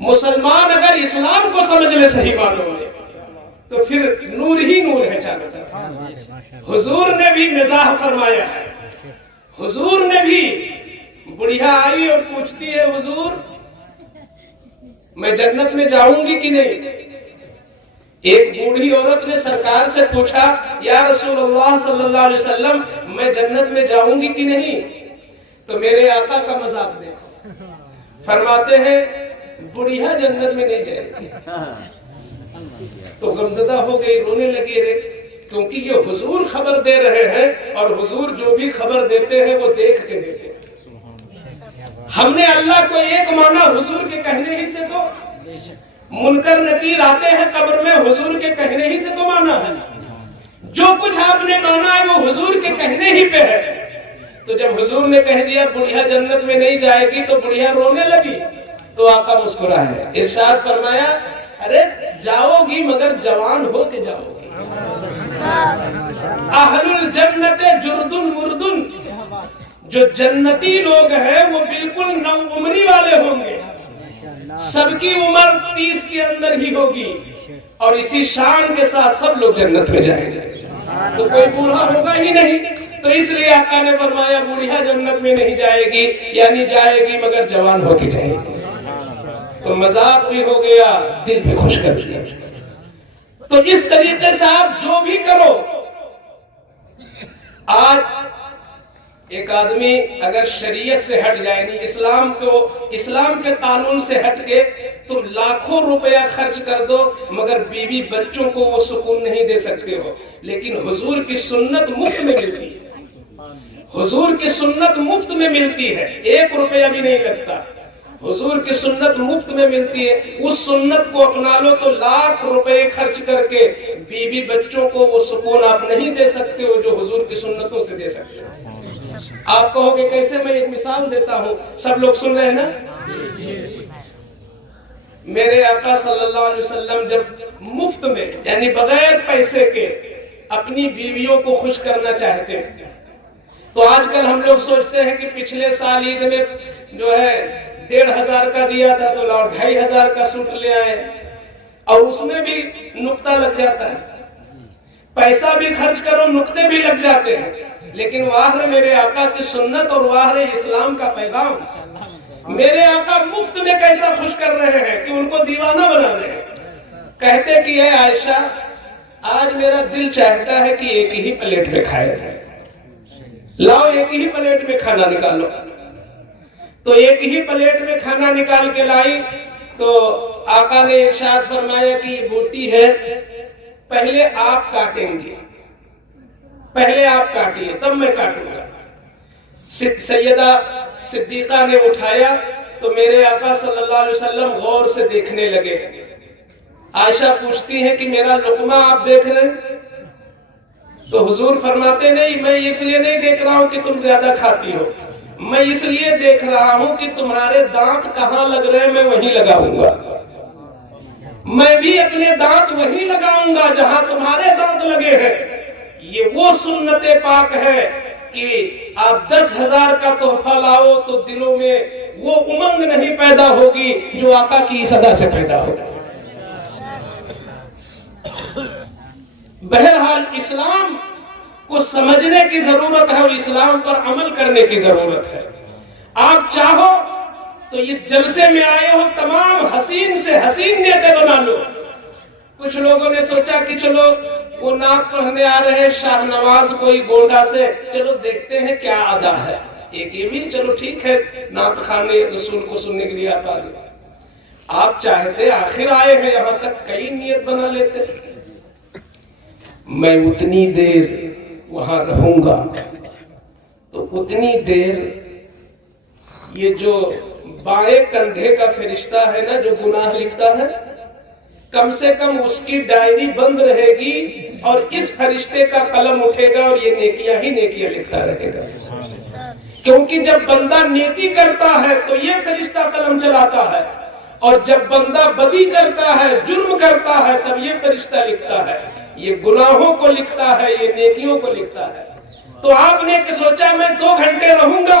مسلمان اگر اسلام کو سمجھ لے صحیح معنوں میں تو پھر نور ہی نور ہے چاروں طرف۔ حضور نے بھی مزاح فرمایا ہے، حضور نے بھی، بڑھیا آئی اور پوچھتی ہے حضور میں جنت میں جاؤں گی کہ نہیں؟ ایک بوڑھی عورت نے سرکار سے پوچھا یا رسول اللہ صلی اللہ علیہ وسلم میں جنت میں جاؤں گی کہ نہیں؟ تو میرے آقا کا مذاق دیکھو، فرماتے ہیں بڑھیا جنت میں نہیں جائے گی۔ تو غمزدہ ہو گئی، رونے لگی رے، کیونکہ یہ حضور خبر دے رہے ہیں اور حضور جو بھی خبر دیتے ہیں وہ دیکھ کے دیتے ہیں۔ ہم نے اللہ کو ایک مانا حضور کے کہنے ہی سے، تو منکر نکیر آتے ہیں قبر میں حضور کے کہنے ہی سے تو مانا ہے، جو کچھ آپ نے مانا ہے وہ حضور کے کہنے ہی پہ ہے۔ تو جب حضور نے کہہ دیا بڑھیا جنت میں نہیں جائے گی تو بڑھیا رونے لگی، تو آقا مسکرائے، ارشاد فرمایا ارے جاؤ گی مگر جوان ہو کے جاؤ گی۔ اہل الجنت جردن مردن، جو جنتی لوگ ہیں وہ بالکل نو عمری والے ہوں گے، سب کی عمر 30 کے اندر ہی ہوگی، اور اسی شان کے ساتھ سب لوگ جنت میں جائیں گے، تو کوئی بوڑھا ہوگا ہی نہیں۔ تو اس لیے آقا نے فرمایا بوڑھا جنت میں نہیں جائے گی، یعنی جائے گی مگر جوان ہو کے جائے گی۔ تو مذاق بھی ہو گیا، دل بھی خوش کر دیا۔ تو اس طریقے سے آپ جو بھی کرو، آج ایک آدمی اگر شریعت سے ہٹ جائے، یعنی اسلام کے قانون سے ہٹ کے تم لاکھوں روپیہ خرچ کر دو مگر بیوی بچوں کو وہ سکون نہیں دے سکتے ہو، لیکن حضور کی سنت مفت میں ملتی ہے، حضور کی سنت مفت میں ملتی ہے، 1 روپیہ بھی نہیں لگتا، حضور کی سنت مفت میں ملتی ہے۔ اس سنت کو اپنا لو تو لاکھ روپے خرچ کر کے بیوی بچوں کو وہ سکون آپ نہیں دے سکتے ہو جو حضور کی سنتوں سے دے سکتے ہو۔ آپ کہو گے کیسے؟ میں ایک مثال دیتا ہوں، سب لوگ سن رہے ہیں نا؟ میرے آقا صلی اللہ علیہ وسلم جب مفت میں یعنی بغیر پیسے کے اپنی بیویوں کو خوش کرنا چاہتے ہیں، تو آج کل ہم لوگ سوچتے ہیں کہ پچھلے سال عید میں جو ہے 1500 کا دیا تھا تو لاؤ 2500 کا سوٹ لے آئے، اور اس میں بھی نقطہ لگ جاتا ہے، پیسہ بھی خرچ کرو نقطے بھی لگ جاتے ہیں، لیکن واہ میرے آقا کی سنت اور واہ اسلام کا پیغام، میرے آقا مفت میں کیسا خوش کر رہے ہیں کہ ان کو دیوانہ بنا رہے ہیں۔ کہتے کہ اے عائشہ آج میرا دل چاہتا ہے کہ ایک ہی پلیٹ میں کھایا جائے، لاؤ ایک ہی پلیٹ میں کھانا نکالو۔ تو ایک ہی پلیٹ میں کھانا نکال کے لائی تو آقا نے ارشاد فرمایا کہ یہ بوٹی ہے، پہلے آپ کاٹیں گے، پہلے آپ کاٹیے تب میں کاٹوں گا۔ سیدہ صدیقہ نے اٹھایا تو میرے آقا صلی اللہ علیہ وسلم غور سے دیکھنے لگے۔ عائشہ پوچھتی ہے کہ میرا لقمہ آپ دیکھ رہے ہیں؟ تو حضور فرماتے نہیں، میں اس لیے نہیں دیکھ رہا ہوں کہ تم زیادہ کھاتی ہو، میں اس لیے دیکھ رہا ہوں کہ تمہارے دانت کہاں لگ رہے ہیں میں وہیں لگاؤں گا، میں بھی اپنے دانت وہیں لگاؤں گا جہاں تمہارے دانت لگے ہیں۔ یہ وہ سنت پاک ہے کہ آپ 10,000 کا تحفہ لاؤ تو دلوں میں وہ امنگ نہیں پیدا ہوگی جو آقا کی صدا سے پیدا ہوگی۔ بہرحال اسلام کو سمجھنے کی ضرورت ہے اور اسلام پر عمل کرنے کی ضرورت ہے۔ آپ چاہو تو اس جلسے میں آئے ہو تمام حسین سے حسین نیتیں بنا لو۔ کچھ لوگوں نے سوچا کہ چلو وہ نعت پڑھنے آ رہے ہیں شاہ نواز کوئی گونڈا سے، چلو دیکھتے ہیں کیا ادا ہے، ایک یہ بھی چلو ٹھیک ہے نعت خانے رسول کو سننے کے لیے آتا ہے۔ آپ چاہتے آخر آئے ہیں یہاں تک کئی نیت بنا لیتے، میں اتنی دیر وہاں رہوں گا تو اتنی دیر یہ جو بائیں کندھے کا فرشتہ ہے نا جو گناہ لکھتا ہے، کم سے کم اس کی ڈائری بند رہے گی اور اس فرشتے کا قلم اٹھے گا اور یہ نیکیاں ہی نیکیاں لکھتا رہے گا، کیونکہ جب بندہ نیکی کرتا ہے تو یہ فرشتہ قلم چلاتا ہے، اور جب بندہ بدی کرتا ہے جرم کرتا ہے تب یہ فرشتہ لکھتا ہے، یہ گناہوں کو لکھتا ہے یہ نیکیوں کو لکھتا ہے۔ تو آپ نے سوچا میں 2 گھنٹے رہوں گا،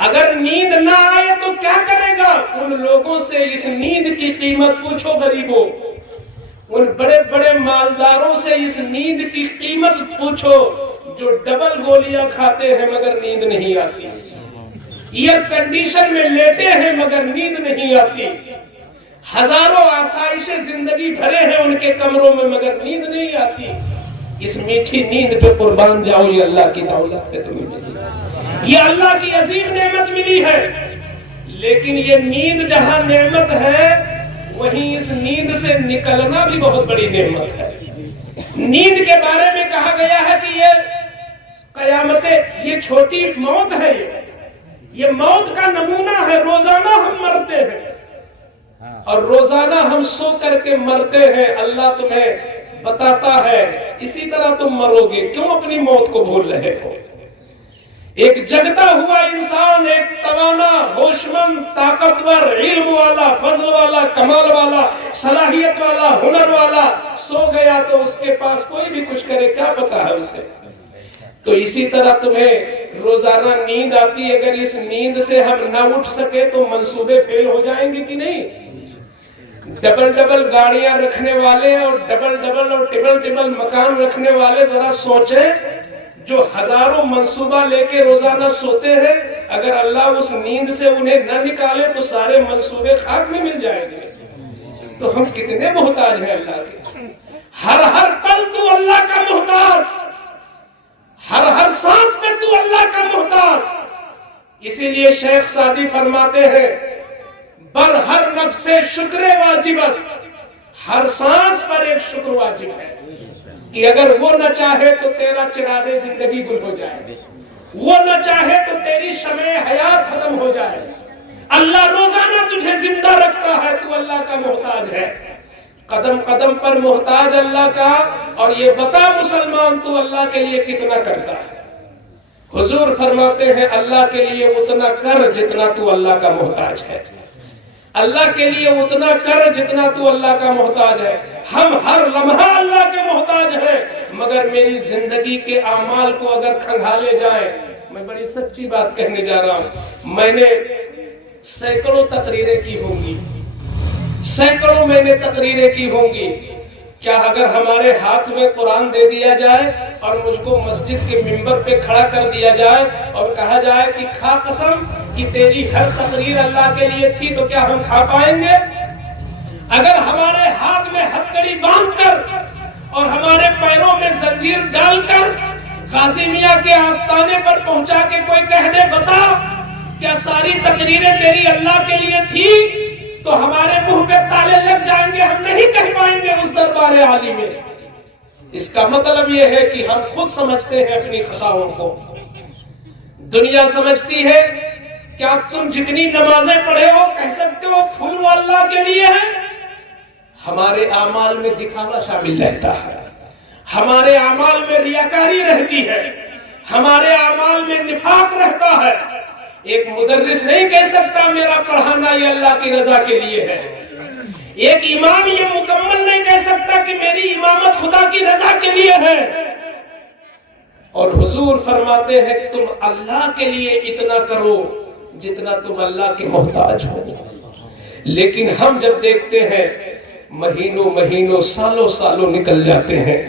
اگر نیند نہ آئے تو کیا کرے گا؟ ان لوگوں سے اس نیند کی قیمت پوچھو غریبوں، ان بڑے بڑے مالداروں سے اس نیند کی قیمت پوچھو جو ڈبل گولیاں کھاتے ہیں مگر نیند نہیں آتی، ایئر کنڈیشن میں لیٹے ہیں مگر نیند نہیں آتی، ہزاروں آسائشیں زندگی بھرے ہیں ان کے کمروں میں مگر نیند نہیں آتی۔ اس میٹھی نیند پہ قربان جاؤ، یہ اللہ کی دولت ہے تمہیں ملی، یہ اللہ کی عظیم نعمت ملی ہے۔ لیکن یہ نیند جہاں نعمت ہے وہیں اس نیند سے نکلنا بھی بہت بڑی نعمت ہے۔ نیند کے بارے میں کہا گیا ہے کہ یہ قیامت، یہ چھوٹی موت ہے، یہ موت کا نمونہ ہے۔ روزانہ ہم مرتے ہیں اور روزانہ ہم سو کر کے مرتے ہیں۔ اللہ تمہیں بتاتا ہے اسی طرح تم مرو گے، کیوں اپنی موت کو بھول رہے ہو؟ ایک جگتا ہوا انسان، ایک توانا، ہوش مند، طاقتور، علم والا، فضل والا، کمال والا، صلاحیت والا، ہنر والا سو گیا تو اس کے پاس کوئی بھی کچھ کرے کیا پتا ہے اسے؟ تو اسی طرح تمہیں روزانہ نیند آتی، اگر اس نیند سے ہم نہ اٹھ سکے تو منصوبے فیل ہو جائیں گے کہ نہیں؟ ڈبل ڈبل گاڑیاں رکھنے والے اور ڈبل ڈبل اور ٹبل ٹبل مکان رکھنے والے ذرا سوچیں، جو ہزاروں منصوبہ لے کے روزانہ سوتے ہیں، اگر اللہ اس نیند سے انہیں نہ نکالے تو سارے منصوبے خاک میں مل جائیں گے۔ تو ہم کتنے محتاج ہیں اللہ کے، ہر پل تو اللہ کا محتاج، ہر سانس میں تو اللہ کا محتاج۔ اسی لیے شیخ سعدی فرماتے ہیں، بر ہر نفس شکر واجب است، ہر سانس پر ایک شکر واجب ہے کہ اگر وہ نہ چاہے تو تیرا چراغ زندگی گل ہو جائے، وہ نہ چاہے تو تیری شمع حیات ختم ہو جائے۔ اللہ روزانہ تجھے زندہ رکھتا ہے، تو اللہ کا محتاج ہے، قدم قدم پر محتاج اللہ کا۔ اور یہ بتا مسلمان تو اللہ کے لیے کتنا کرتا ہے؟ حضور فرماتے ہیں اللہ کے لیے اتنا کر جتنا تو اللہ کا محتاج ہے، اللہ کے لیے اتنا کر جتنا تو اللہ کا محتاج ہے۔ ہم ہر لمحہ اللہ کے محتاج ہیں، مگر میری زندگی کے اعمال کو اگر کھنگالے جائیں، میں بڑی سچی بات کہنے جا رہا ہوں، میں نے سینکڑوں تقریریں کی ہوں گی، سینکڑوں میں نے تقریریں کی ہوں گی۔ کیا اگر ہمارے ہاتھ میں قرآن دے دیا جائے اور مجھ کو مسجد کے ممبر پہ کھڑا کر دیا جائے اور کہا جائے کہ کھا قسم کہ تیری ہر تقریر اللہ کے لیے تھی، تو کیا ہم کھا پائیں گے؟ اگر ہمارے ہاتھ میں ہتھکڑی باندھ کر اور ہمارے پیروں میں زنجیر ڈال کر غازی میاں کے آستانے پر پہنچا کے کوئی کہہ دے بتا کیا ساری تقریریں تیری اللہ کے لیے تھی، تو ہمارے منہ پہ تالے لگ جائیں گے، ہم نہیں کہہ پائیں گے اس دربار عالی میں۔ اس کا مطلب یہ ہے کہ ہم خود سمجھتے ہیں اپنی خطاؤں کو، دنیا سمجھتی ہے۔ کیا تم جتنی نمازیں پڑھے ہو کہہ سکتے ہو پھول وہ اللہ کے لیے ہے؟ ہمارے اعمال میں دکھاوا شامل رہتا ہے، ہمارے اعمال میں ریاکاری رہتی ہے، ہمارے اعمال میں نفاق رہتا ہے۔ ایک مدرس نہیں کہہ سکتا میرا پڑھانا یہ اللہ کی رضا کے لیے ہے، ایک امام یہ مکمل نہیں کہہ سکتا کہ میری امامت خدا کی رضا کے لیے ہے۔ اور حضور فرماتے ہیں کہ تم اللہ کے لیے اتنا کرو جتنا تم اللہ کے محتاج ہو۔ لیکن ہم جب دیکھتے ہیں مہینوں مہینوں سالوں سالوں نکل جاتے ہیں،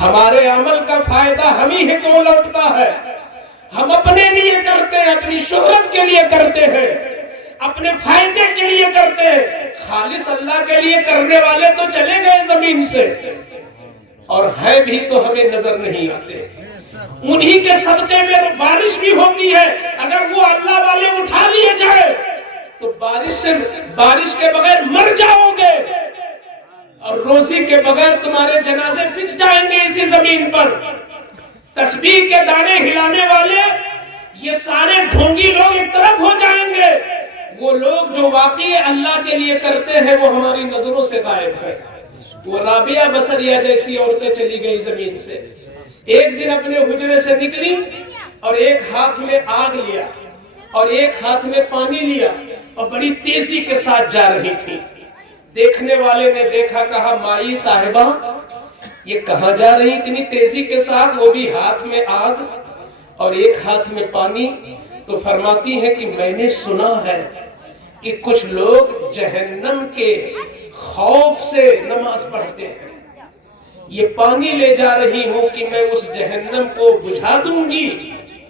ہمارے عمل کا فائدہ ہم ہی کو لوٹتا ہے۔ ہم اپنے لیے کرتے ہیں، اپنی شہرت کے لیے کرتے ہیں، اپنے فائدے کے لیے کرتے ہیں۔ خالص اللہ کے لیے کرنے والے تو چلے گئے زمین سے، اور ہے بھی تو ہمیں نظر نہیں آتے۔ انہی کے صدقے میں بارش بھی ہوتی ہے، اگر وہ اللہ والے اٹھا لیے جائے تو بارش کے بغیر مر جاؤ گے، اور روزی کے بغیر تمہارے جنازے بچ جائیں گے اسی زمین پر۔ تسبیح کے دانے ہلانے والے یہ سارے ڈھونگی لوگ ایک طرف ہو جائیں گے، وہ لوگ جو واقعی اللہ کے لیے کرتے ہیں وہ ہماری نظروں سے غائب ہے۔ وہ رابعہ بصریہ جیسی عورتیں چلی گئی زمین سے، ایک دن اپنے حجرے سے نکلی اور ایک ہاتھ میں آگ لیا اور ایک ہاتھ میں پانی لیا اور بڑی تیزی کے ساتھ جا رہی تھی۔ دیکھنے والے نے دیکھا، کہا مائی صاحبہ یہ کہاں جا رہی اتنی تیزی کے ساتھ، وہ بھی ہاتھ میں آگ اور ایک ہاتھ میں پانی؟ تو فرماتی ہے کہ میں نے سنا ہے کہ کچھ لوگ جہنم کے خوف سے نماز پڑھتے ہیں، یہ پانی لے جا رہی ہوں کہ میں اس جہنم کو بجھا دوں گی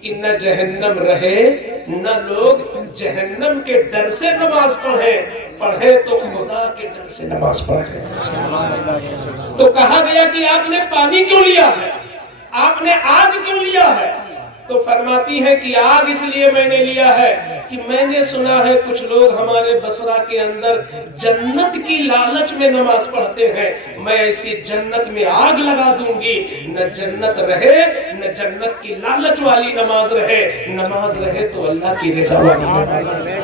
کہ نہ جہنم رہے، نہ لوگ جہنم کے ڈر سے نماز پڑھے تو خدا کے ڈر سے نماز پڑھے۔ تو کہا گیا کہ آپ نے پانی کیوں لیا ہے، آپ نے آگ کیوں لیا ہے؟ تو فرماتی ہے کہ آگ اس لیے میں نے لیا ہے کہ میں نے سنا ہے کچھ لوگ ہمارے بصرہ کے اندر جنت کی لالچ میں نماز پڑھتے ہیں، میں ایسی جنت میں آگ لگا دوں گی، نہ جنت رہے نہ جنت کی لالچ والی نماز رہے، نماز رہے تو اللہ کی رضا والی نماز رہے۔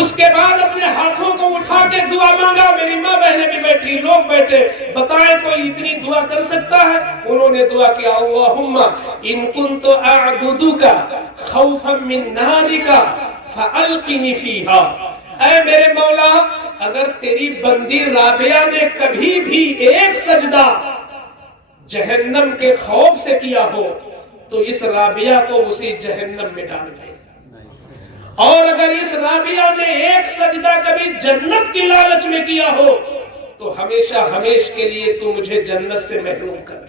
اس کے بعد اپنے ہاتھوں کو اٹھا کے دعا مانگا، میری ماں بہنیں بھی بیٹھی، لوگ بیٹھے، بتائیں کوئی اتنی دعا کر سکتا ہے؟ انہوں نے دعا کیا، اللہم ان کنت اعبدک خوفا من نارک فالقنی فیہا، اے میرے مولا اگر تیری بندی رابعہ نے کبھی بھی ایک سجدہ جہنم کے خوف سے کیا ہو تو اس رابعہ کو اسی جہنم میں ڈال دے، اور اگر اس رابعہ نے ایک سجدہ کبھی جنت کی لالچ میں کیا ہو تو ہمیشہ ہمیش کے لیے تو مجھے جنت سے محروم کر۔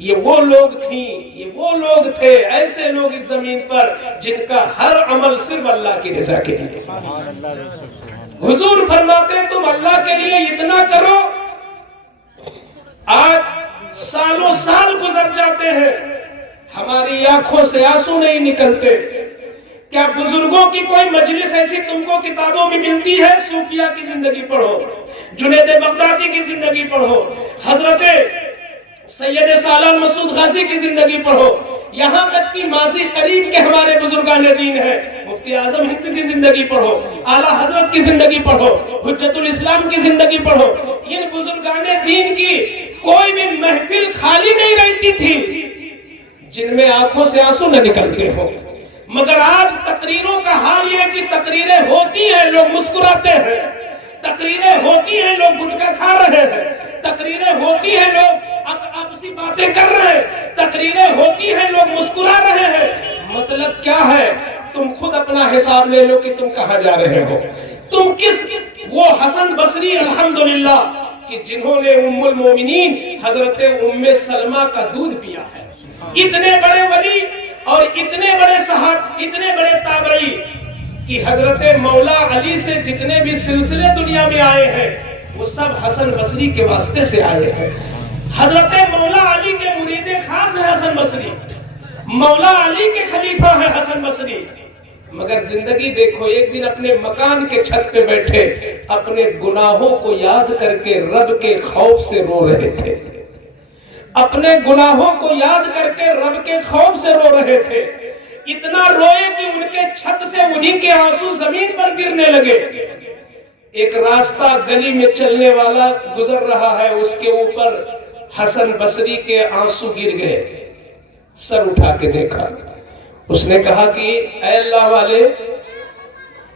یہ وہ لوگ تھیں، یہ وہ لوگ تھے، ایسے لوگ اس زمین پر جن کا ہر عمل صرف اللہ کی رضا کے لیے۔ حضور فرماتے تم اللہ کے لیے اتنا کرو، آج سالوں سال گزر جاتے ہیں ہماری آنکھوں سے آنسو نہیں نکلتے۔ کیا بزرگوں کی کوئی مجلس ایسی تم کو کتابوں میں ملتی ہے؟ صوفیہ کی زندگی پڑھو، جنید بغدادی کی زندگی پڑھو، حضرت سید سالار مسعود غازی کی زندگی پڑھو، یہاں تک کہ ماضی قریب کے ہمارے بزرگان دین ہیں، مفتی اعظم ہند کی زندگی پڑھو، اعلیٰ حضرت کی زندگی پڑھو، حجت الاسلام کی زندگی پڑھو۔ ان بزرگان دین کی کوئی بھی محفل خالی نہیں رہتی تھی جن میں آنکھوں سے آنسو نہ نکلتے ہو، مگر آج تقریروں کا حال یہ ہے کہ تقریریں ہوتی ہیں لوگ مسکراتے ہیں، تقریریں ہوتی ہیں لوگ گٹکا کھا رہے ہیں، تقریریں ہوتی ہیں لوگ آپسی باتیں کر رہے ہیں، تقریریں ہوتی ہیں لوگ مسکرا رہے ہیں۔ مطلب کیا ہے؟ تم خود اپنا حساب لے لو کہ تم کہاں جا رہے ہو، تم کس۔ وہ حسن بصری الحمدللہ کہ جنہوں نے ام المومنین حضرت ام سلمہ کا دودھ پیا ہے، اتنے بڑے ولی اور اتنے بڑے صحابہ، اتنے بڑے تابعی کہ حضرت مولا علی سے جتنے بھی سلسلے دنیا میں آئے ہیں وہ سب حسن بصری کے واسطے سے آئے ہیں۔ حضرت مولا علی کے مرید خاص ہے حسن بصری، مولا علی کے خلیفہ ہے حسن بصری، مگر زندگی دیکھو، ایک دن اپنے مکان کے چھت پہ بیٹھے اپنے گناہوں کو یاد کر کے رب کے خوف سے رو رہے تھے، اپنے گناہوں کو یاد کر کے رب کے خوف سے رو رہے تھے، اتنا روئے کہ ان کے چھت سے انہی کے آنسو زمین پر گرنے لگے۔ ایک راستہ گلی میں چلنے والا گزر رہا ہے، اس کے اوپر حسن بصری کے آنسو گر گئے، سر اٹھا کے دیکھا، اس نے کہا کہ اے اللہ والے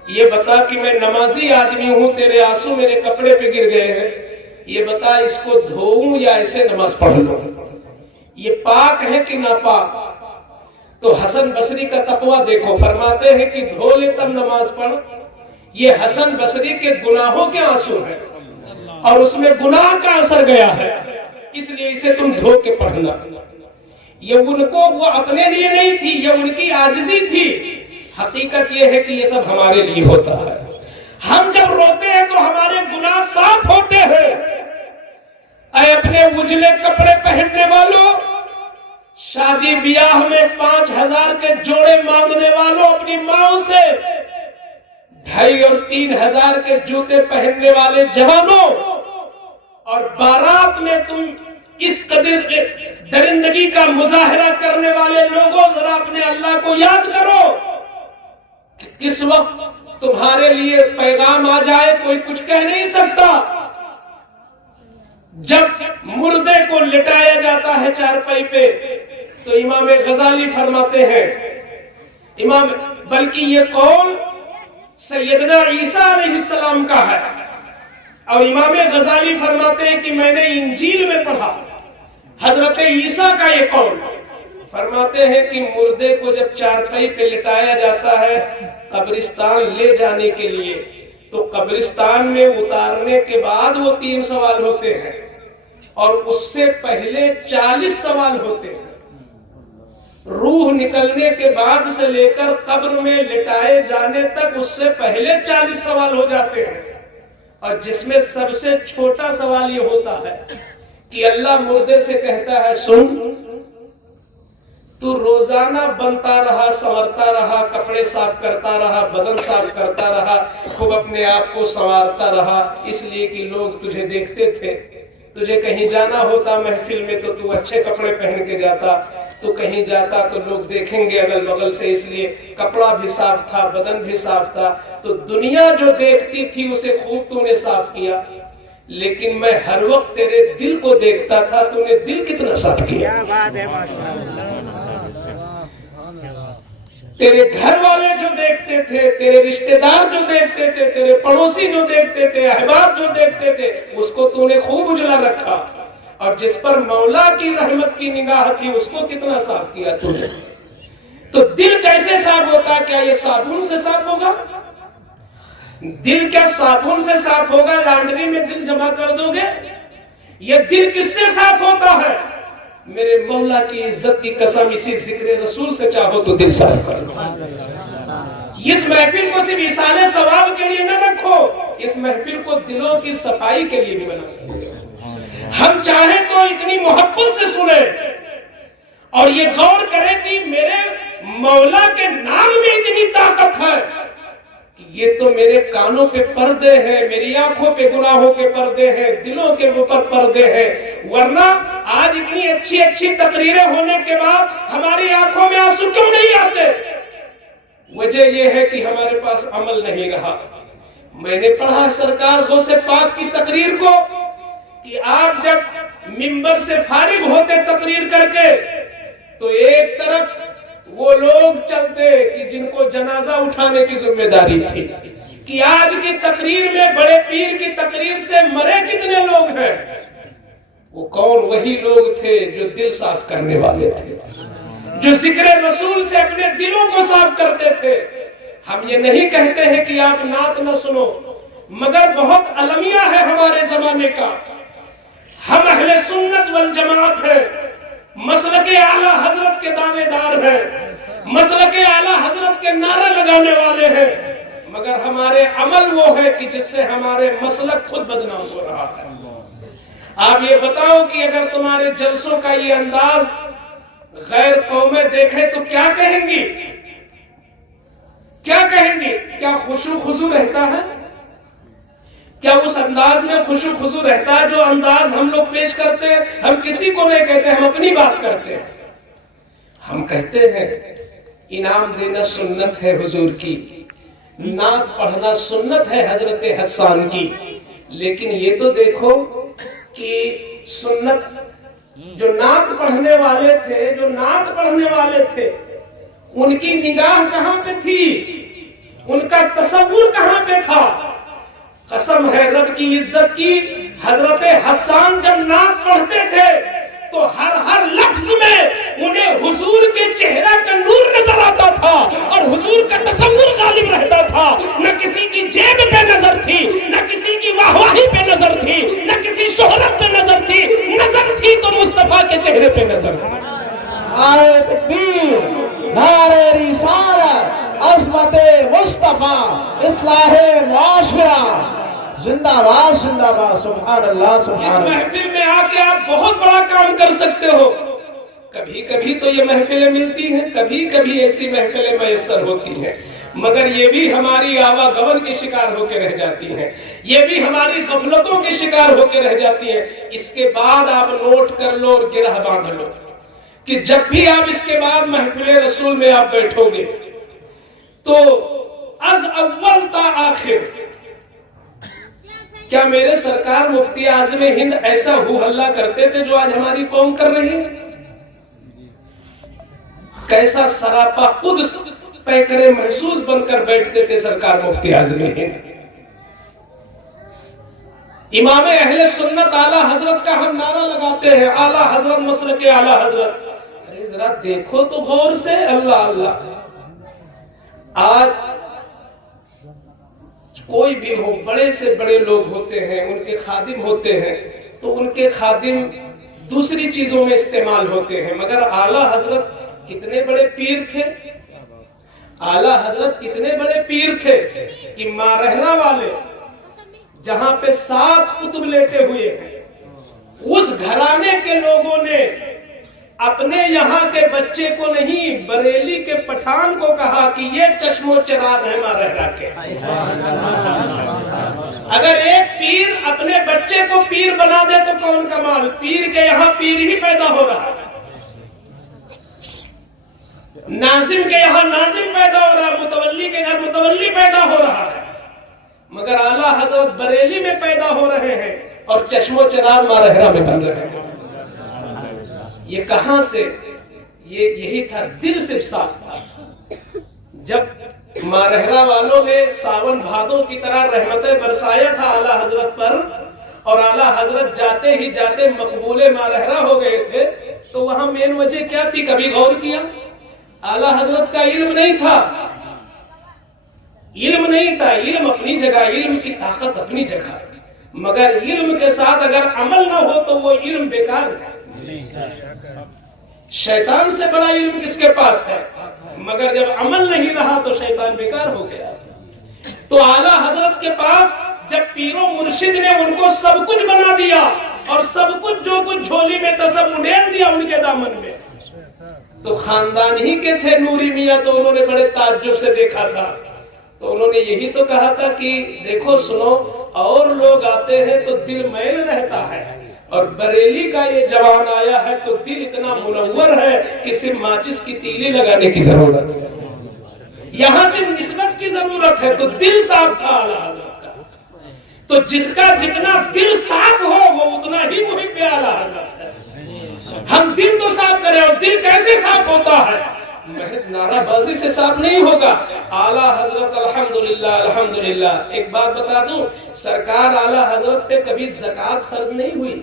یہ بتا کہ میں نمازی آدمی ہوں، تیرے آنسو میرے کپڑے پہ گر گئے ہیں، یہ بتا اس کو دھوؤں یا ایسے نماز پڑھ لوں، یہ پاک ہے کہ ناپاک؟ تو حسن بصری کا تقویٰ دیکھو، فرماتے ہیں کہ دھو لے تب نماز پڑھ۔ یہ حسن بصری کے گناہوں کے آنسو ہیں اور اس میں گناہ کا اثر گیا ہے، اس لیے اسے تم دھو کے پڑھنا۔ یہ ان کو وہ اپنے لیے نہیں تھی، یہ ان کی عاجزی تھی۔ حقیقت یہ ہے کہ یہ سب ہمارے لیے ہوتا ہے۔ ہم جب روتے ہیں تو ہمارے گناہ صاف ہوتے ہیں۔ اے اپنے اجلے کپڑے پہننے والوں، شادی بیاہ میں 5000 کے جوڑے مانگنے والوں، اپنی ماں سے 2,500 اور 3,000 کے جوتے پہننے والے جوانوں، اور بارات میں تم اس قدر درندگی کا مظاہرہ کرنے والے لوگوں، ذرا اپنے اللہ کو یاد کرو کہ کس وقت تمہارے لیے پیغام آ جائے کوئی کچھ کہہ نہیں سکتا۔ جب مردے کو لٹایا جاتا ہے چارپائی پہ تو امام غزالی فرماتے ہیں، بلکہ یہ قول سیدنا عیسیٰ علیہ السلام کا ہے، اور امام غزالی فرماتے ہیں کہ میں نے انجیل میں پڑھا حضرت عیسیٰ کا یہ قول، فرماتے ہیں کہ مردے کو جب چارپائی پہ لٹایا جاتا ہے قبرستان لے جانے کے لیے، تو قبرستان میں اتارنے کے بعد وہ 3 سوال ہوتے ہیں، اور اس سے پہلے 40 سوال ہوتے ہیں۔ روح نکلنے کے بعد سے لے کر قبر میں لٹائے جانے تک اس سے پہلے 40 سوال ہو جاتے ہیں، اور جس میں سب سے چھوٹا سوال یہ ہوتا ہے کہ اللہ مردے سے کہتا ہے، سن، تو روزانہ بنتا رہا، سنورتا رہا، کپڑے صاف کرتا رہا، بدن صاف کرتا رہا، خوب اپنے آپ کو سنوارتا رہا، اس لیے کہ لوگ تجھے دیکھتے تھے۔ تجھے کہیں جانا ہوتا محفل میں تو تو اچھے کپڑے پہن کے جاتا، تو کہیں جاتا تو لوگ دیکھیں گے اگل بغل سے، اس لیے کپڑا بھی صاف تھا، بدن بھی صاف تھا، تو دنیا جو دیکھتی تھی اسے خوب تو نے صاف کیا، لیکن میں ہر وقت تیرے دل کو دیکھتا تھا، تو نے دل کتنا صاف کیا۔ تیرے گھر والے جو دیکھتے تھے، تیرے رشتہ دار جو دیکھتے تھے، تیرے پڑوسی جو دیکھتے تھے، احباب جو دیکھتے تھے، اس کو تو نے خوب اجلا رکھا، اور جس پر مولا کی رحمت کی نگاہ تھی اس کو کتنا صاف کیا تو نے۔ تو دل کیسے صاف ہوتا؟ کیا یہ صابن سے صاف ہوگا؟ دل کیا صابن سے صاف ہوگا؟ لانڈری میں دل جمع کر دو گے؟ یہ دل کس سے صاف ہوتا ہے؟ میرے مولا کی عزت کی قسم، اسی ذکر رسول سے چاہو تو دل صاف کر لو۔ اس محفل کو صرف ایصال ثواب کے لیے نہ رکھو، اس محفل کو دلوں کی صفائی کے لیے بھی بنا سکتے۔ ہم چاہیں تو اتنی محبت سے سنیں اور یہ غور کریں کہ میرے مولا کے نام میں اتنی طاقت ہے کہ یہ تو میرے کانوں پہ پردے ہیں، میری آنکھوں پہ گناہوں کے پردے ہیں، دلوں کے اوپر پردے ہیں، ورنہ آج اتنی اچھی اچھی تقریریں ہونے کے بعد ہماری آنکھوں میں آنسو کیوں نہیں آتے؟ وجہ یہ ہے کہ ہمارے پاس عمل نہیں رہا۔ میں نے پڑھا سرکار غوث پاک کی تقریر کو کہ آپ جب منبر سے فارغ ہوتے تقریر کر کے تو ایک طرف وہ لوگ چلتے کہ جن کو جنازہ اٹھانے کی ذمہ داری تھی، کہ آج کی تقریر میں بڑے پیر کی تقریر سے مرے کتنے لوگ ہیں؟ وہ کون؟ وہی لوگ تھے جو دل صاف کرنے والے تھے، جو ذکر رسول سے اپنے دلوں کو صاف کرتے تھے۔ ہم یہ نہیں کہتے ہیں کہ آپ نعت نہ سنو، مگر بہت المیہ ہے ہمارے زمانے کا۔ ہم اہل سنت والجماعت ہیں، مسلک اعلی حضرت کے دعوے دار ہیں، مسلک اعلی حضرت کے نعرہ لگانے والے ہیں، مگر ہمارے عمل وہ ہے کہ جس سے ہمارے مسلک خود بدنام ہو رہا ہے۔ آپ یہ بتاؤ کہ اگر تمہارے جلسوں کا یہ انداز غیر قومیں دیکھیں تو کیا کہیں گی؟ کیا کہیں گی؟ کیا خشوع خضوع رہتا ہے؟ کیا اس انداز میں خشوع خضوع رہتا ہے جو انداز ہم لوگ پیش کرتے ہیں؟ ہم کسی کو نہیں کہتے، ہم اپنی بات کرتے ہیں۔ ہم کہتے ہیں انعام دینا سنت ہے حضور کی، نعت پڑھنا سنت ہے حضرت حسان کی، لیکن یہ تو دیکھو کہ سنت جو نعت پڑھنے والے تھے ان کی نگاہ کہاں پہ تھی؟ ان کا تصور کہاں پہ تھا؟ قسم ہے رب کی عزت کی، حضرت حسان جب نعت پڑھتے تھے تو ہر لفظ میں انہیں حضور کے چہرہ کا نور نظر آتا تھا اور حضور کا تصور غالب رہتا تھا۔ نہ کسی کی جیب پہ نظر تھی، نہ کسی کی واہواہی پہ نظر تھی، نہ کسی شہرت پہ نظر تھی، نظر تھی تو مصطفیٰ کے چہرے پہ نظر تھی۔ نعرہ تکبیر، نعرہ رسالت، عظمت مصطفیٰ، اصلاح معاشرہ، زندہ باد زندہ باد، سبحان اللہ سبحان اس اللہ۔ محفل میں آ کے آپ بہت بڑا کام کر سکتے ہو۔ کبھی کبھی تو یہ محفلیں ملتی ہیں، کبھی کبھی ایسی محفلیں میسر ہوتی ہیں، مگر یہ بھی ہماری آواگمن کے شکار ہو کے رہ جاتی ہیں، یہ بھی ہماری غفلتوں کے شکار ہو کے رہ جاتی ہیں۔ اس کے بعد آپ نوٹ کر لو اور گرہ باندھ لو کہ جب بھی آپ اس کے بعد محفل رسول میں آپ بیٹھو گے تو از اول تا آخر کیا میرے سرکار مفتی اعظم ہند ایسا ہو ہلہ کرتے تھے جو آج ہماری قوم کر رہی ہے؟ کیسا سراپا قدس پیکر محسوس بن کر بیٹھتے تھے سرکار مفتی اعظم ہند۔ امام اہل سنت اعلی حضرت کا ہم نعرہ لگاتے ہیں، اعلی حضرت مسلک اعلی حضرت۔ ارے ذرا دیکھو تو غور سے. اللہ اللہ. آج کوئی بھی ہو، بڑے سے بڑے لوگ ہوتے ہیں، ان کے خادم ہوتے ہیں تو ان کے خادم دوسری چیزوں میں استعمال ہوتے ہیں، مگر اعلیٰ حضرت کتنے بڑے پیر تھے. اعلیٰ حضرت کتنے بڑے پیر تھے کہ مارہنا والے جہاں پہ 7 قطب لیٹے ہوئے ہیں، اس گھرانے کے لوگوں نے اپنے یہاں کے بچے کو نہیں، بریلی کے پٹھان کو کہا کہ یہ چشم و چراغ ہے مارہنا کے. اگر ایک پیر اپنے بچے کو پیر بنا دے تو کون کمال. پیر کے یہاں پیر ہی پیدا ہو رہا ہے، ناظم کے یہاں ناظم پیدا ہو رہا ہے، متولی کے گھر متولی پیدا ہو رہا ہے، مگر اعلیٰ حضرت بریلی میں پیدا ہو رہے ہیں اور چشم و چراغ مارہنا میں بن رہے ہیں. یہ کہاں سے؟ یہی تھا، دل سے صاف تھا. جب مارہنا والوں نے ساون بھادو کی طرح رحمتیں برسایا تھا اعلیٰ حضرت پر، اور اعلیٰ حضرت جاتے ہی جاتے مقبول مارہنا ہو گئے تھے، تو وہاں مین وجہ کیا تھی؟ کبھی غور کیا؟ اعلیٰ حضرت کا علم نہیں تھا، علم نہیں تھا. علم اپنی جگہ، علم کی طاقت اپنی جگہ، مگر علم کے ساتھ اگر عمل نہ ہو تو وہ علم بیکار ہے. شیطان سے بڑا علم کس کے پاس ہے؟ مگر جب عمل نہیں رہا تو شیطان بیکار ہو گیا. تو اعلیٰ حضرت کے پاس جب پیر و مرشد نے ان کو سب کچھ بنا دیا اور سب کچھ جو کچھ جھولی میں تھا سب انڈیل دیا ان کے دامن میں، تو خاندان ہی کے تھے نوری میاں، تو انہوں نے بڑے تعجب سے دیکھا تھا. تو انہوں نے یہی تو کہا تھا کہ دیکھو سنو، اور لوگ آتے ہیں تو دل میل رہتا ہے، اور بریلی کا یہ جوان آیا ہے تو دل اتنا منور ہے کہ صرف ماچس کی تیلی لگانے کی ضرورت ہے، یہاں صرف نسبت کی ضرورت ہے. تو دل صاف تھا اعلیٰ حضرت کا. تو جس کا جتنا دل صاف ہو وہ اتنا ہی محب اعلیٰ حضرت ہے. ہم دل تو صاف کریں، اور دل کیسے صاف ہوتا ہے؟ محض نعرہ بازی سے صاف نہیں ہوگا. اعلیٰ حضرت الحمدللہ الحمدللہ. ایک بات بتا دوں، سرکار اعلیٰ حضرت پہ کبھی زکوٰۃ فرض نہیں ہوئی.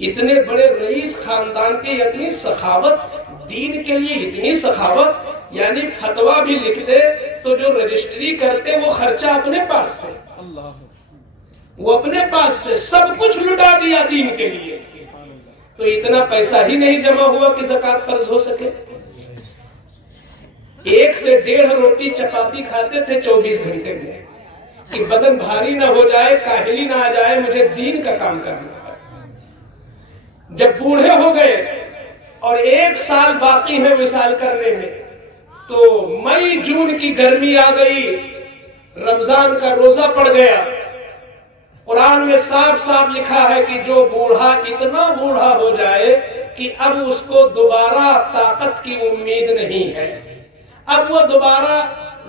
اتنے بڑے رئیس خاندان کی اتنی سخاوت، دین کے لیے اتنی سخاوت، یعنی فتویٰ بھی لکھ دے تو جو رجسٹری کرتے وہ خرچہ اپنے پاس سے، وہ اپنے پاس سے سب کچھ لٹا دیا دین کے لیے. تو اتنا پیسہ ہی نہیں جمع ہوا کہ زکوٰۃ فرض ہو سکے. 1 سے 1.5 روٹی چپاتی کھاتے تھے 24 گھنٹے میں کہ بدن بھاری نہ ہو جائے، کاہلی نہ آ جائے، مجھے دین کا کام کرنا ہے. جب بوڑھے ہو گئے اور 1 سال باقی ہے وصال کرنے میں، تو مئی جون کی گرمی آ گئی، رمضان کا روزہ پڑ گیا. قرآن میں صاف صاف لکھا ہے کہ جو بوڑھا اتنا بوڑھا ہو جائے کہ اب اس کو دوبارہ طاقت کی امید نہیں ہے، اب وہ دوبارہ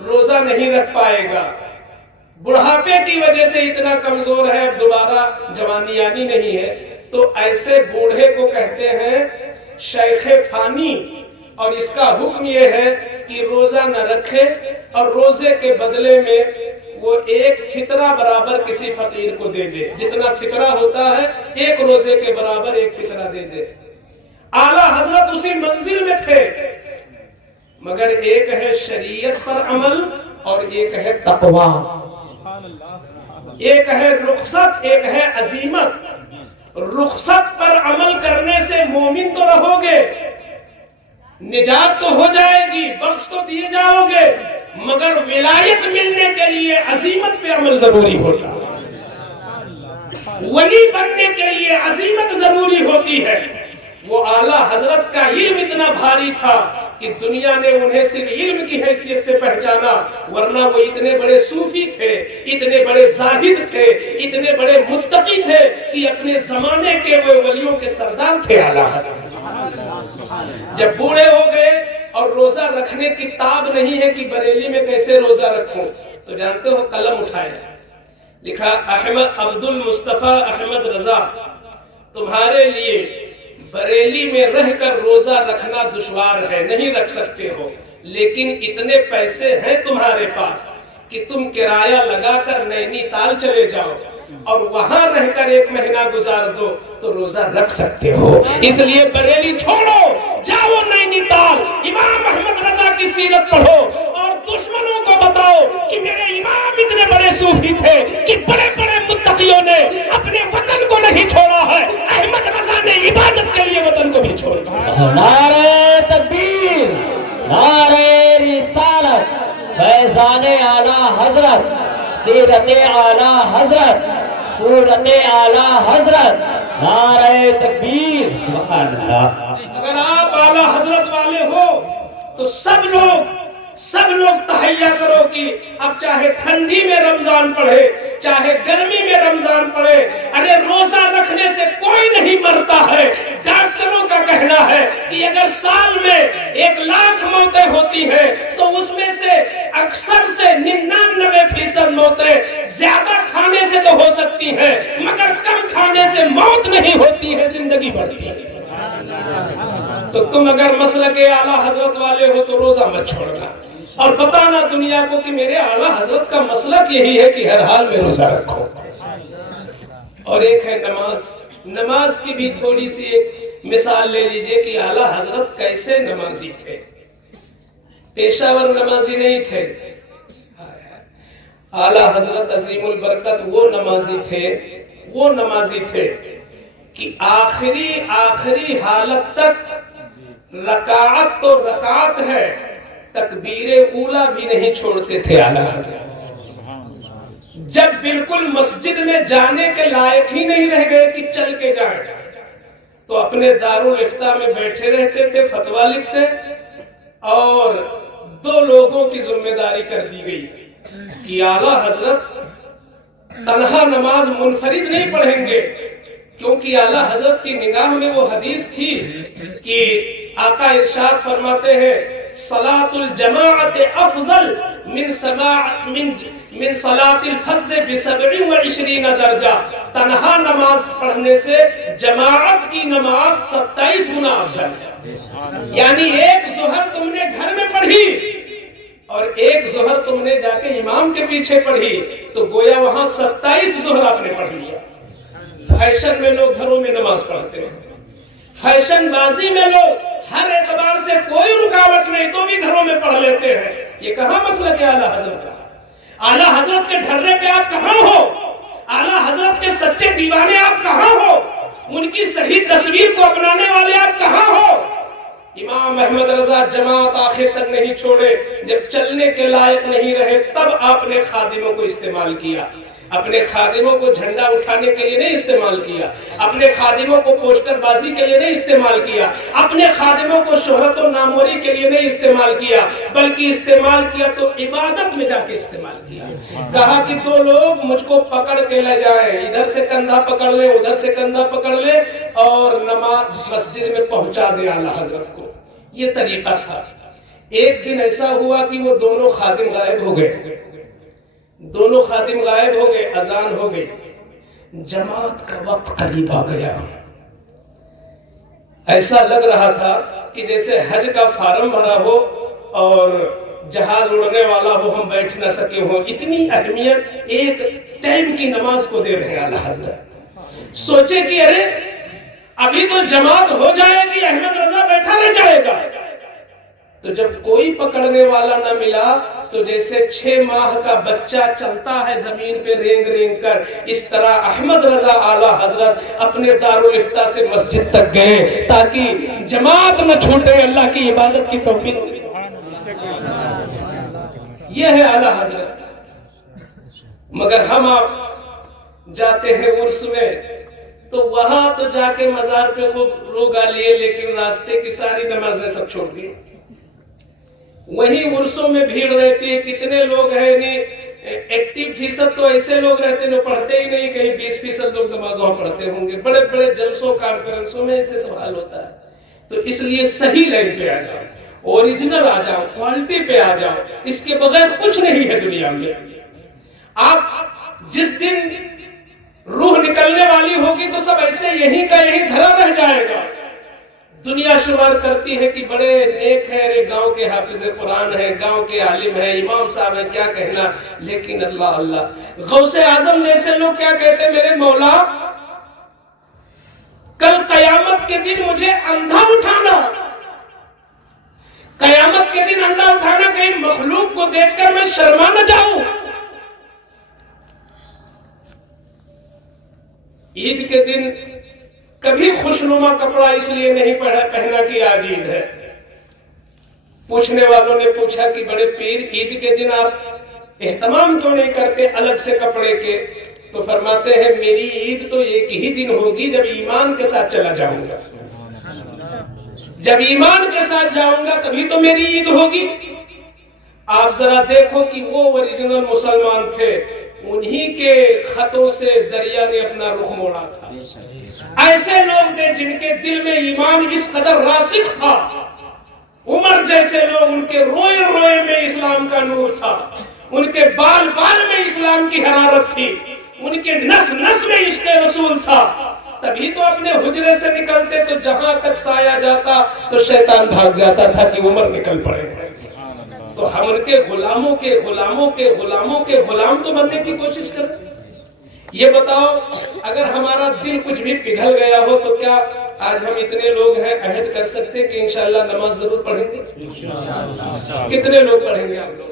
روزہ نہیں رکھ پائے گا، بڑھاپے کی وجہ سے اتنا کمزور ہے، اب دوبارہ جوانی آنی نہیں ہے، تو ایسے بوڑھے کو کہتے ہیں شیخ فانی. اور اس کا حکم یہ ہے کہ روزہ نہ رکھے، اور روزے کے بدلے میں وہ 1 فطرہ برابر کسی فقیر کو دے دے. جتنا فطرہ ہوتا ہے 1 روزے کے برابر 1 فطرہ دے دے. اعلیٰ حضرت اسی منزل میں تھے، مگر ایک ہے شریعت پر عمل اور ایک ہے تقویٰ، ایک ہے رخصت، ایک ہے عزیمت. رخصت پر عمل کرنے سے مومن تو رہو گے، نجات تو ہو جائے گی، بخش تو دیے جاؤ گے، مگر ولایت ملنے کے لیے عزیمت پہ عمل ضروری ہوتا ہے، ولی بننے کے لیے عزیمت ضروری ہوتی ہے. وہ اعلیٰ حضرت کا علم اتنا بھاری تھا کہ دنیا نے انہیں صرف علم کی حیثیت سے پہچانا، ورنہ وہ اتنے بڑے صوفی تھے، اتنے بڑے زاہد تھے، اتنے بڑے متقی تھے کہ اپنے زمانے کے وہ ولیوں کے سردار تھے اعلیٰ حضرت. جب بوڑھے ہو گئے اور روزہ رکھنے کی تاب نہیں ہے کہ بریلی میں کیسے روزہ رکھوں، تو جانتے ہو قلم اٹھایا، لکھا احمد عبد المصطفیٰ احمد رضا، تمہارے لیے بریلی میں رہ کر روزہ رکھنا دشوار ہے، نہیں رکھ سکتے ہو، لیکن اتنے پیسے ہیں تمہارے پاس کہ تم کرایہ لگا کر نینی تال چلے جاؤ اور وہاں رہ کر 1 مہینہ گزار دو تو روزہ رکھ سکتے ہو. اس لیے بریلی چھوڑو، جاؤ نینی تال، امام احمد رضا کی سیرت پڑھو اور دشمنوں کو بتاؤ کہ میرے امام اتنے بڑے صوفی تھے کہ بڑے بڑے متقیوں نے اپنے وطن کو نہیں چھوڑا ہے، احمد رضا نے عبادت کے لیے وطن کو بھی چھوڑا. نعرہ تکبیر، نعرہ رسالت، فیضان اعلیٰ حضرت، سیرت اعلیٰ حضرت، صورت اعلیٰ حضرت، نعرہ تکبیر. سبحان اللہ. اگر آپ اعلیٰ حضرت والے ہو تو سب لوگ تحیہ کرو کہ اب چاہے ٹھنڈی میں رمضان پڑھے چاہے گرمی میں رمضان پڑھے، ارے روزہ رکھنے سے کوئی نہیں مرتا ہے. ڈاکٹروں کا کہنا ہے کہ اگر سال میں 1,00,000 موتیں ہوتی ہیں تو اس میں سے اکثر سے 99% موتیں زیادہ کھانے سے تو ہو سکتی ہیں مگر کم کھانے سے موت نہیں ہوتی ہے، زندگی بڑھتی ہے. تو تم اگر مسلک اعلیٰ حضرت والے ہو تو روزہ مت چھوڑنا اور بتانا دنیا کو کہ میرے اعلیٰ حضرت کا مسلک یہی ہے کہ ہر حال میں روزہ رکھو. اور ایک ہے نماز کی بھی تھوڑی سی ایک مثال لے لیجئے کہ اعلیٰ حضرت کیسے نمازی تھے. پیشہ ور نمازی نہیں تھے. اعلیٰ حضرت عظیم البرکت وہ نمازی تھے کہ آخری حالت تک رکعت تو رکعت ہے، تکبیر اولا بھی نہیں چھوڑتے تھے اعلیٰ حضرت. جب بالکل مسجد میں جانے کے لائق ہی نہیں رہ گئے کہ چل کے جائیں تو اپنے دارالافتاء میں بیٹھے رہتے تھے، فتویٰ لکھتے اور 2 لوگوں کی ذمہ داری کر دی گئی کہ اعلیٰ حضرت تنہا نماز منفرد نہیں پڑھیں گے، کیونکہ اعلیٰ حضرت کی نگاہ میں وہ حدیث تھی کہ آقا ارشاد فرماتے ہیں صلاۃ الجماعت افضل من صلاۃ الفرض ب27 درجہ. تنہا نماز پڑھنے سے جماعت کی نماز 27 گنا افضل ہے. یعنی ایک ظہر تم نے گھر میں پڑھی اور ایک ظہر تم نے جا کے امام کے پیچھے پڑھی تو گویا وہاں 27 ظہر آپ نے پڑھ لیا. فیشن میں لوگ گھروں میں نماز پڑھتے ہیں، فیشن بازی میں لوگ ہر اعتبار سے کوئی رکاوٹ نہیں تو بھی گھروں میں پڑھ لیتے ہیں. یہ کہاں مسلک ہے اعلیٰ حضرت کا؟ اعلیٰ حضرت کے ڈھرے پہ آپ کہاں ہو؟ اعلیٰ حضرت کے سچے دیوانے آپ کہاں ہو؟ ان کی صحیح تصویر کو اپنانے والے آپ کہاں ہو؟ امام احمد رضا جماعت آخر تک نہیں چھوڑے. جب چلنے کے لائق نہیں رہے تب آپ نے خادموں کو استعمال کیا. اپنے خادموں کو جھنڈا اٹھانے کے لیے نہیں استعمال کیا، اپنے خادموں کو پوسٹر بازی کے لیے نہیں استعمال کیا، اپنے خادموں کو شہرت و ناموری کے لیے نہیں استعمال کیا، بلکہ استعمال کیا تو عبادت میں جا کے استعمال کیا. کہا کہ 2 لوگ مجھ کو پکڑ کے لے جائیں، ادھر سے کندھا پکڑ لیں ادھر سے کندھا پکڑ لیں اور نماز مسجد میں پہنچا دیں اعلیٰ حضرت کو. یہ طریقہ تھا. ایک دن ایسا ہوا کہ وہ دونوں خادم غائب ہو گئے. اذان ہو گئی، جماعت کا وقت قریب آ گیا. ایسا لگ رہا تھا کہ جیسے حج کا فارم بھرا ہو اور جہاز اڑنے والا ہو، ہم بیٹھ نہ سکے ہوں. اتنی اہمیت ایک ٹائم کی نماز کو دے رہے اعلیٰ حضرت. سوچے کہ ارے ابھی تو جماعت ہو جائے گی، احمد رضا بیٹھا رہ جائے گا. تو جب کوئی پکڑنے والا نہ ملا تو جیسے 6 ماہ کا بچہ چلتا ہے زمین پہ رینگ رینگ کر، اس طرح احمد رضا اعلیٰ حضرت اپنے دارالافتاء سے مسجد تک گئے تاکہ جماعت نہ چھوٹے، اللہ کی عبادت کی توفیق. یہ ہے اعلیٰ حضرت. مگر ہم آپ جاتے ہیں عرس میں تو وہاں تو جا کے مزار پہ خوب روگا لیے لیکن راستے کی ساری نمازیں سب چھوڑ گئی. وہی عرسوں میں بھیڑ رہتی ہے. کتنے لوگ ہیں نہیں 80% تو ایسے لوگ رہتے ہیں جو پڑھتے ہی نہیں، کہیں 20% لوگ نمازوں پڑھتے ہوں گے. بڑے بڑے جلسوں کانفرنسوں میں ایسے سوال ہوتا ہے. تو اس لیے صحیح لائن پہ آ جاؤ، اوریجنل آ جاؤ، کوالٹی پہ آ جاؤ. اس کے بغیر کچھ نہیں ہے دنیا میں. آپ جس دن روح نکلنے والی ہوگی تو سب ایسے یہی کا یہی دھرا رہ جائے گا. دنیا شمار کرتی ہے کہ بڑے نیک ہیں، ارے گاؤں کے حافظ قرآن ہیں، گاؤں کے عالم ہیں، امام صاحب ہیں، کیا کہنا. لیکن اللہ اللہ، غوث اعظم جیسے لوگ کیا کہتے ہیں، میرے مولا کل قیامت کے دن مجھے اندھا اٹھانا، قیامت کے دن اندھا اٹھانا، کہیں مخلوق کو دیکھ کر میں شرما نہ جاؤں. عید کے دن کبھی خوشنما کپڑا اس لیے نہیں پہنا کہ آج عید ہے. پوچھنے والوں نے پوچھا کہ بڑے پیر، عید کے دن آپ اہتمام کیوں نہیں کرتے الگ سے کپڑے کے؟ تو فرماتے ہیں میری عید تو ایک ہی دن ہوگی جب ایمان کے ساتھ چلا جاؤں گا. جب ایمان کے ساتھ جاؤں گا تبھی تو میری عید ہوگی. آپ ذرا دیکھو کہ وہ اوریجنل مسلمان تھے، انہی کے خطوں سے دریا نے اپنا رخ موڑا تھا. ایسے لوگ تھے جن کے دل میں ایمان اس قدر راسخ تھا. عمر جیسے لوگ، ان کے روئے روئے میں اسلام کا نور تھا، ان کے بال بال میں اسلام کی حرارت تھی، ان کے نس نس میں عشق رسول تھا. تبھی تو اپنے حجرے سے نکلتے تو جہاں تک سایہ جاتا تو شیطان بھاگ جاتا تھا کہ عمر نکل پڑے. تو ہم ان کے غلاموں کے غلاموں کے غلاموں کے غلام تو بننے کی کوشش کریں. یہ بتاؤ، اگر ہمارا دل کچھ بھی پگھل گیا ہو تو کیا آج ہم اتنے لوگ ہیں عہد کر سکتے کہ انشاءاللہ نماز ضرور پڑھیں گے؟ کتنے لوگ پڑھیں گے آپ لوگ؟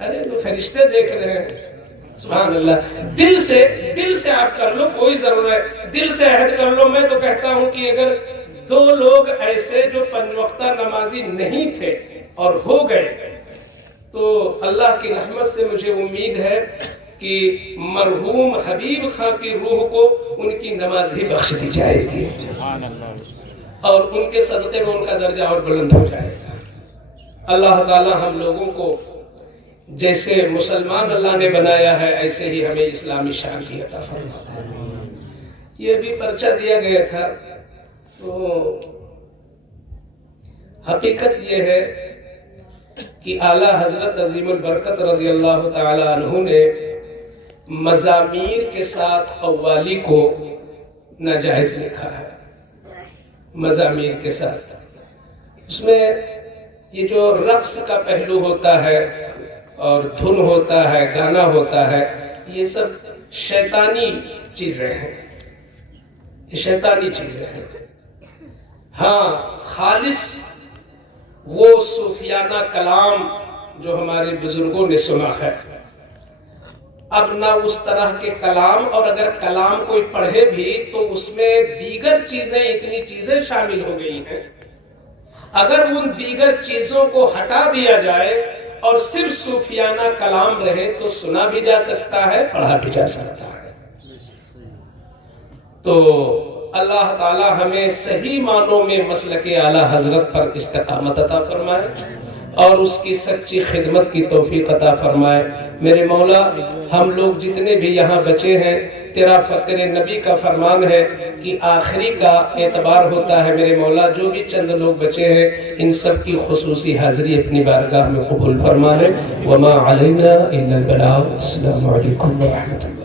ارے تو فرشتے دیکھ رہے ہیں. سبحان اللہ. دل سے آپ کر لو، کوئی ضرورت ہے دل سے عہد کر لو. میں تو کہتا ہوں کہ اگر دو لوگ ایسے جو پنج وقتہ نمازی نہیں تھے اور ہو گئے تو اللہ کی رحمت سے مجھے امید ہے کہ مرحوم حبیب خان کی روح کو ان کی نماز ہی بخش دی جائے گی اور ان کے صدقے میں ان کا درجہ اور بلند ہو جائے گا. اللہ تعالی ہم لوگوں کو جیسے مسلمان اللہ نے بنایا ہے ایسے ہی ہمیں اسلامی شان کی عطا فرمائے. یہ بھی پرچہ دیا گیا تھا. تو حقیقت یہ ہے کہ اعلیٰ حضرت عظیم البرکت رضی اللہ تعالی عنہ نے مزامیر کے ساتھ قوالی کو ناجائز لکھا ہے. مزامیر کے ساتھ اس میں یہ جو رقص کا پہلو ہوتا ہے اور دھن ہوتا ہے، گانا ہوتا ہے، یہ سب شیطانی چیزیں ہیں. یہ شیطانی چیزیں ہیں. ہاں، خالص وہ صوفیانہ کلام جو ہمارے بزرگوں نے سنا ہے، اب نہ اس طرح کے کلام، اور اگر کلام کوئی پڑھے بھی تو اس میں دیگر چیزیں، اتنی چیزیں شامل ہو گئی ہیں. اگر ان دیگر چیزوں کو ہٹا دیا جائے اور صرف صوفیانہ کلام رہے تو سنا بھی جا سکتا ہے، پڑھا بھی جا سکتا ہے. تو اللہ تعالی ہمیں صحیح معنوں میں مسلک اعلیٰ حضرت پر استقامت عطا فرمائے اور اس کی سچی خدمت کی توفیق عطا فرمائے. میرے مولا، ہم لوگ جتنے بھی یہاں بچے ہیں، تیرے نبی کا فرمان ہے کہ آخری کا اعتبار ہوتا ہے. میرے مولا، جو بھی چند لوگ بچے ہیں ان سب کی خصوصی حاضری اپنی بارگاہ میں قبول فرما لے. وما علینا الا البلاغ. السلام علیکم ورحمۃ اللہ.